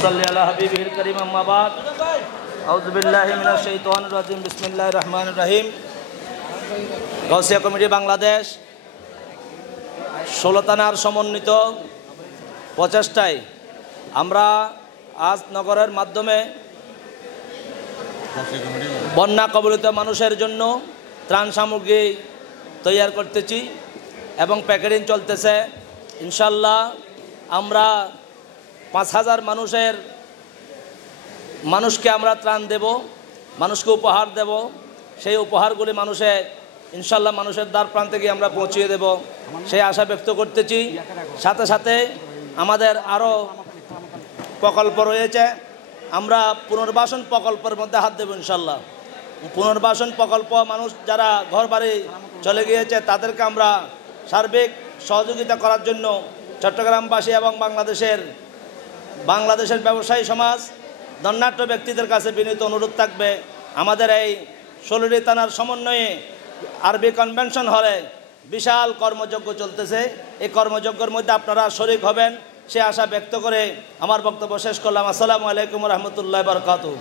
صلی علی حبیبہ الکریم اما بعد اعوذ باللہ من الشیطان الرجیم بسم اللہ الرحمن الرحیم Gausia committee Bangladesh 16 থানার সমন্বিত প্রচেষ্টায় আমরা আজ নগরের মাধ্যমে বন্যা কবলিত মানুষের জন্য ত্রাণ সামগ্রী তৈরি করতেছি এবং প্যাকেটিং চলতেছে। ইনশাআল্লাহ আমরা 5000 মানুষকে আমরা ত্রাণ দেব, মানুষকে উপহার দেব। সেই উপহারগুলি ইনশাআল্লাহ মানুষের দ্বার প্রান্তে গিয়ে আমরা পৌঁছিয়ে দেব, সেই আশা ব্যক্ত করতেছি। সাথে সাথে আমাদের আরও প্রকল্প রয়েছে, আমরা পুনর্বাসন প্রকল্পের মধ্যে হাত দেব ইনশাআল্লাহ। পুনর্বাসন প্রকল্প, মানুষ যারা ঘর বাড়ি চলে গিয়েছে তাদেরকে আমরা সার্বিক সহযোগিতা করার জন্য চট্টগ্রামবাসী এবং বাংলাদেশের ব্যবসায়ী সমাজ, ধন্যাঢ্য ব্যক্তিদের কাছে বিনীত অনুরোধ থাকবে, আমাদের এই 16টি থানার সমন্বয়ে আরবি কনভেনশন হলে বিশাল কর্মযজ্ঞ চলতেছে। এই কর্মযজ্ঞের মধ্যে আপনারা শরীক হবেন সে আশা ব্যক্ত করে আমার বক্তব্য শেষ করলাম। আসসালামু আলাইকুম ওয়া রাহমাতুল্লাহি ওয়া বারাকাতুহু।